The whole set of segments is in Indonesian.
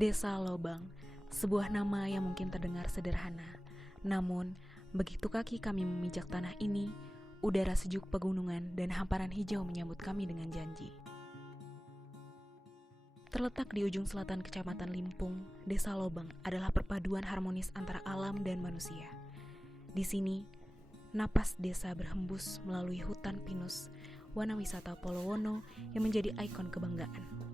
Desa Lobang, sebuah nama yang mungkin terdengar sederhana. Namun, begitu kaki kami memijak tanah ini, udara sejuk pegunungan dan hamparan hijau menyambut kami dengan janji. Terletak di ujung selatan Kecamatan Limpung, Desa Lobang adalah perpaduan harmonis antara alam dan manusia. Di sini, napas desa berhembus melalui hutan pinus, wana wisata Polowono yang menjadi ikon kebanggaan.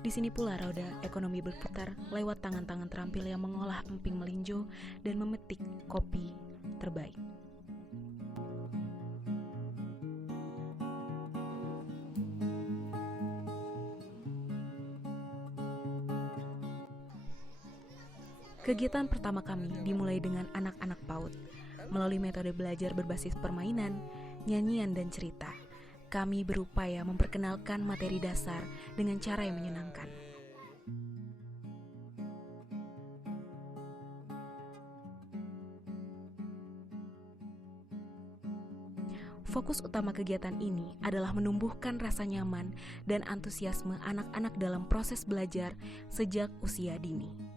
Di sini pula roda ekonomi berputar lewat tangan-tangan terampil yang mengolah emping melinjo dan memetik kopi terbaik. Kegiatan pertama kami dimulai dengan anak-anak PAUD. Melalui metode belajar berbasis permainan, nyanyian, dan cerita, kami berupaya memperkenalkan materi dasar dengan cara yang menyenangkan. Fokus utama kegiatan ini adalah menumbuhkan rasa nyaman dan antusiasme anak-anak dalam proses belajar sejak usia dini.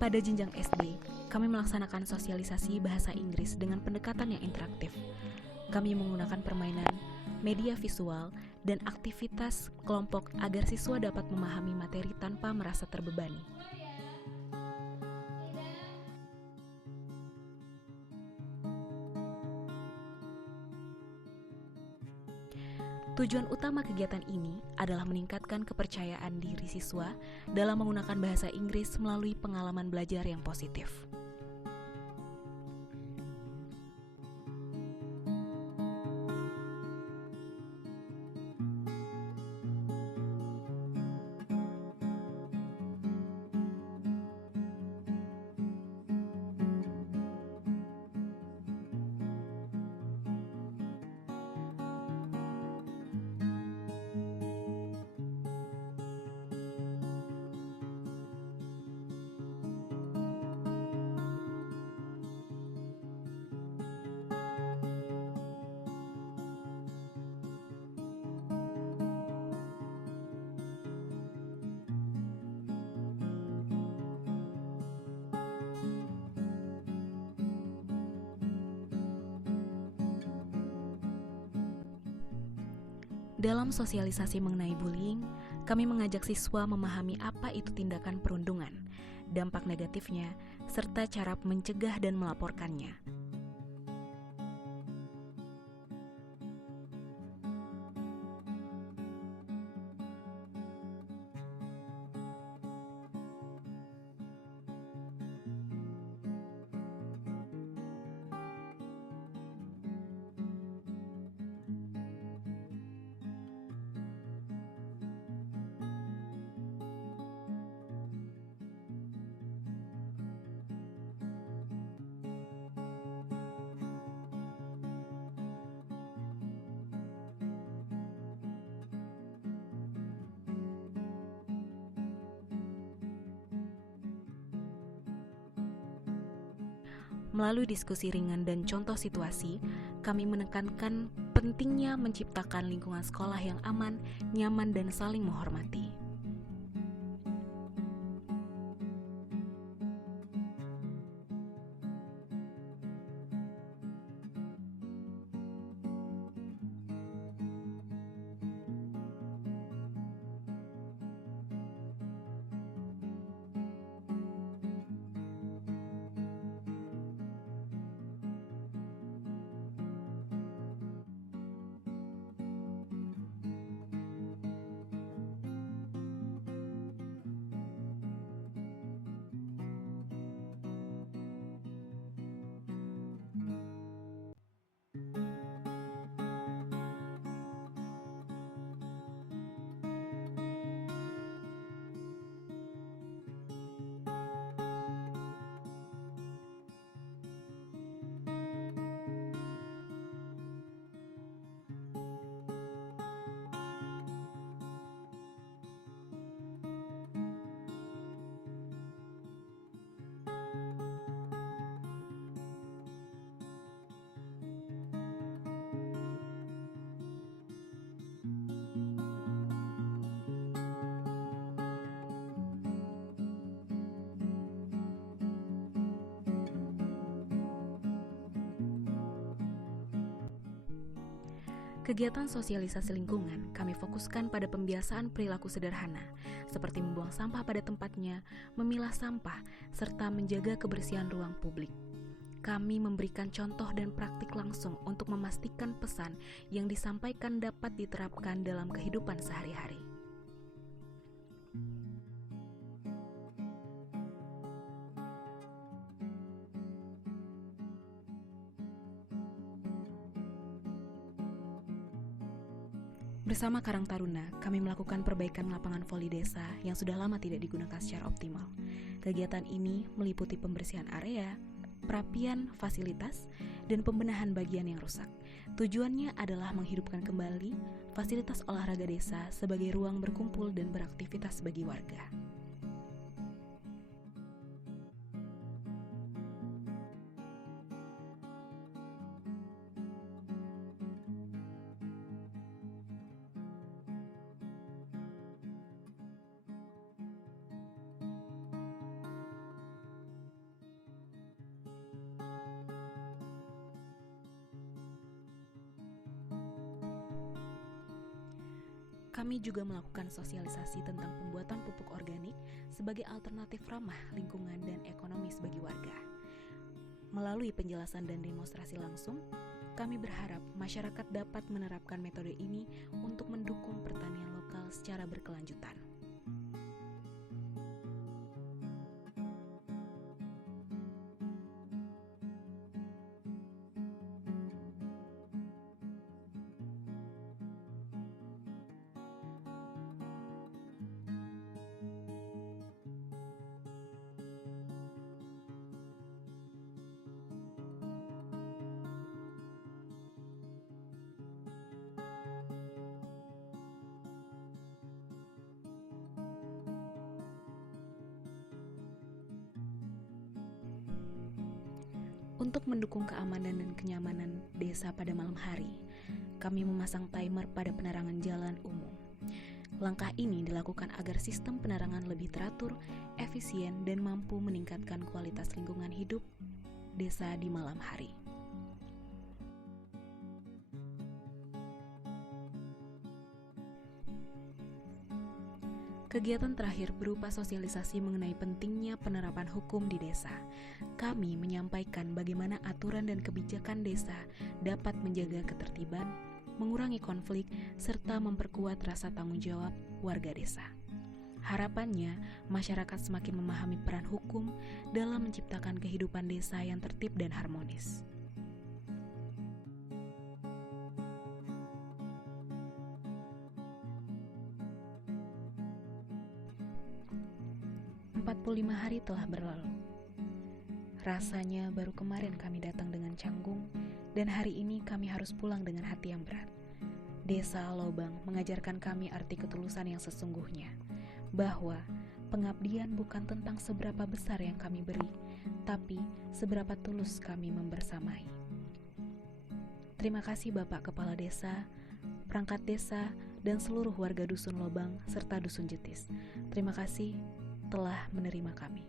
Pada jenjang SD, kami melaksanakan sosialisasi bahasa Inggris dengan pendekatan yang interaktif. Kami menggunakan permainan, media visual, dan aktivitas kelompok agar siswa dapat memahami materi tanpa merasa terbebani. Tujuan utama kegiatan ini adalah meningkatkan kepercayaan diri siswa dalam menggunakan bahasa Inggris melalui pengalaman belajar yang positif. Dalam sosialisasi mengenai bullying, kami mengajak siswa memahami apa itu tindakan perundungan, dampak negatifnya, serta cara mencegah dan melaporkannya. Melalui diskusi ringan dan contoh situasi, kami menekankan pentingnya menciptakan lingkungan sekolah yang aman, nyaman, dan saling menghormati. Kegiatan sosialisasi lingkungan kami fokuskan pada pembiasaan perilaku sederhana, seperti membuang sampah pada tempatnya, memilah sampah, serta menjaga kebersihan ruang publik. Kami memberikan contoh dan praktik langsung untuk memastikan pesan yang disampaikan dapat diterapkan dalam kehidupan sehari-hari. Bersama Karang Taruna, kami melakukan perbaikan lapangan voli desa yang sudah lama tidak digunakan secara optimal. Kegiatan ini meliputi pembersihan area, perapian fasilitas, dan pembenahan bagian yang rusak. Tujuannya adalah menghidupkan kembali fasilitas olahraga desa sebagai ruang berkumpul dan beraktivitas bagi warga. Kami juga melakukan sosialisasi tentang pembuatan pupuk organik sebagai alternatif ramah lingkungan dan ekonomis bagi warga. Melalui penjelasan dan demonstrasi langsung, kami berharap masyarakat dapat menerapkan metode ini untuk mendukung pertanian lokal secara berkelanjutan. Untuk mendukung keamanan dan kenyamanan desa pada malam hari, kami memasang timer pada penerangan jalan umum. Langkah ini dilakukan agar sistem penerangan lebih teratur, efisien, dan mampu meningkatkan kualitas lingkungan hidup desa di malam hari. Kegiatan terakhir berupa sosialisasi mengenai pentingnya penerapan hukum di desa. Kami menyampaikan bagaimana aturan dan kebijakan desa dapat menjaga ketertiban, mengurangi konflik, serta memperkuat rasa tanggung jawab warga desa. Harapannya, masyarakat semakin memahami peran hukum dalam menciptakan kehidupan desa yang tertib dan harmonis. 45 hari telah berlalu. Rasanya baru kemarin kami datang dengan canggung, dan hari ini kami harus pulang dengan hati yang berat. Desa Lobang mengajarkan kami arti ketulusan yang sesungguhnya, bahwa pengabdian bukan tentang seberapa besar yang kami beri, tapi seberapa tulus kami membersamai. Terima kasih Bapak Kepala Desa, perangkat desa, dan seluruh warga Dusun Lobang serta Dusun Jetis. Terima kasih telah menerima kami.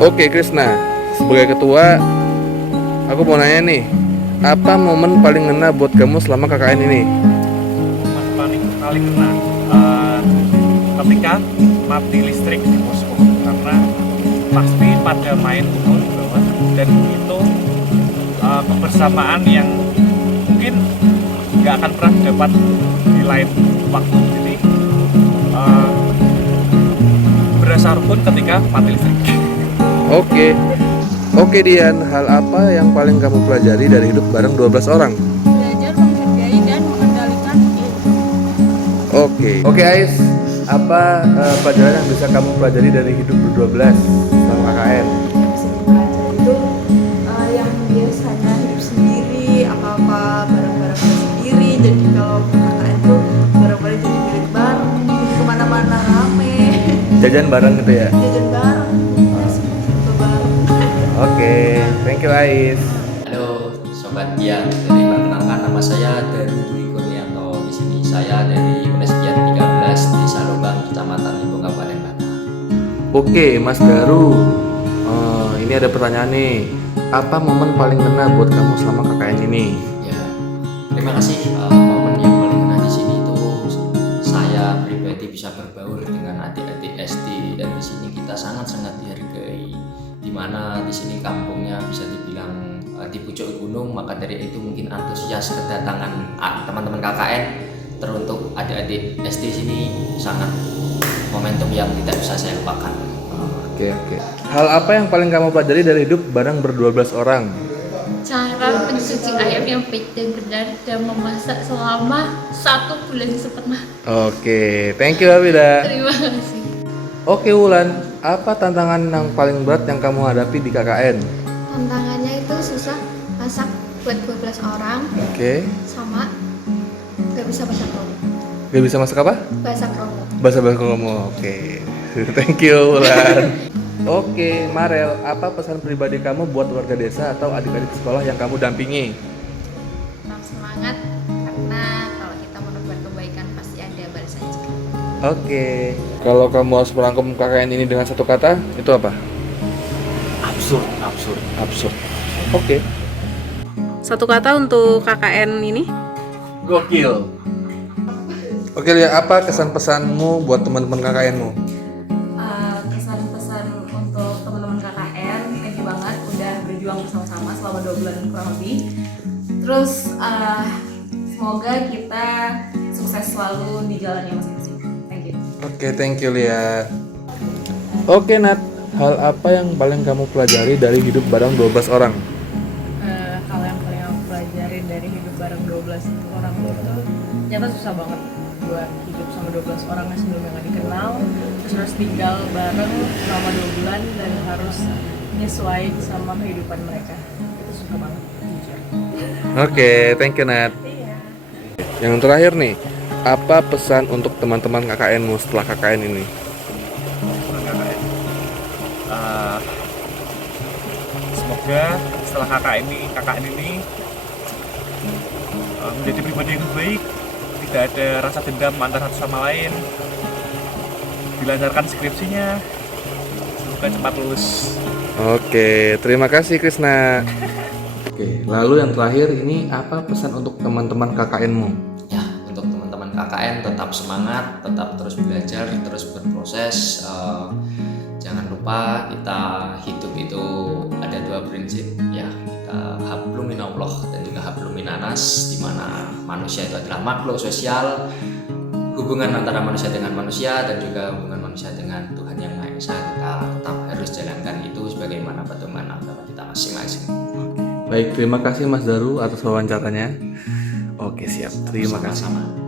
Oke Krisna, sebagai ketua, aku mau nanya nih, apa momen paling ngena buat kamu selama KKN ini? Paling kena ketika mati listrik di posko, karena pasti pada main di bawah, dan itu kebersamaan yang mungkin nggak akan pernah dapat di lain waktu. Jadi berasa rukun ketika mati listrik. Oke Dian, hal apa yang paling kamu pelajari dari hidup bareng 12 orang? Belajar menghargai dan mengendalikan diri. Oke Ais, apa pelajaran yang bisa kamu pelajari dari hidup ber-12 selama KKN? Bisa hanya hidup sendiri, apa-apa barang-barang sendiri. Jadi kalau KKN tuh barang-barang jadi milik bareng, jadi kemana-mana rame, Jajan bareng gitu ya. jajan bareng, foto bareng. Oke, thank you Ais. Halo sobat Kian, jadi perkenalkan nama saya Daru Dwi Kurnianto. Di sini saya dari UNES Kian 13 Desa Lobang, Kecamatan Limbung, Kabupaten Batang. Oke, Mas Daru. Ini ada pertanyaan nih. Apa momen paling ngena buat kamu selama KKN ini? Ya, terima kasih. Momen yang paling kena di sini itu saya pribadi bisa berbaur dengan adik-adik SD, dan di sini kita sangat-sangat dihargai. Dimana di sini kampungnya bisa dibilang di pucuk gunung, maka dari itu mungkin antusias kedatangan teman-teman KKN teruntuk adik-adik SD sini sangat momentum yang tidak bisa saya lupakan. Oke. Hal apa yang paling kamu pelajari dari hidup bareng ber-12 orang? Cara mencuci ayam yang baik dan benar dan memasak selama 1 bulan setengah. Oke, thank you Abida. Terima kasih. Oke Wulan, apa tantangan yang paling berat yang kamu hadapi di KKN? Tantangannya itu susah masak buat 12 orang Oke. sama gak bisa bahasa Kromo. Gak bisa masak apa? Bahasa Kromo. Bahasa Kromo. Oke. Thank you Wulan. Oke, Marel, apa pesan pribadi kamu buat warga desa atau adik-adik sekolah yang kamu dampingi? Tetap semangat karena kalau kita menebar kebaikan pasti ada balasan juga. Oke. Kalau kamu harus merangkum KKN ini dengan satu kata, itu apa? Absurd. Oke. Satu kata untuk KKN ini? Gokil. Oke, Lia, apa kesan-pesanmu buat teman-teman KKN-mu? Kesan-pesan untuk teman-teman KKN, thank you banget udah berjuang bersama-sama selama 2 bulan kurang lebih. Terus semoga kita sukses selalu di jalannya masing-masing. Thank you. Oke, thank you Lia. Oke Nat, hal apa yang paling kamu pelajari dari hidup bareng 12 orang? Hal yang paling aku pelajarin dari hidup bareng 12 orang itu ternyata susah banget buat hidup sama 12 orang yang sebelumnya nggak dikenal, terus harus tinggal bareng selama 2 bulan dan harus nyesuaiin sama kehidupan mereka. Itu susah banget, jujur. Oke, thank you Nat. Yang terakhir nih, apa pesan untuk teman-teman KKN-mu setelah KKN ini? Semoga setelah KKN ini menjadi pribadi yang baik, tidak ada rasa dendam antara satu sama lain, dilancarkan skripsinya, semoga cepat lulus. Oke, terima kasih Krisna. Oke, lalu yang terakhir ini apa pesan untuk teman-teman KKN-mu? Ya, untuk teman-teman KKN tetap semangat, tetap terus belajar, terus berproses. Jangan lupa kita hidup itu ada 2 prinsip ya, kita hablum minallah dan juga hablum minanas, di mana manusia itu adalah makhluk sosial. Hubungan antara manusia dengan manusia dan juga hubungan manusia dengan Tuhan Yang Maha Esa, kita tetap harus jalankan itu sebagaimana pedoman agama kita masing-masing. Baik, terima kasih Mas Daru atas wawancaranya. Oke, siap. Terima kasih. Sama-sama.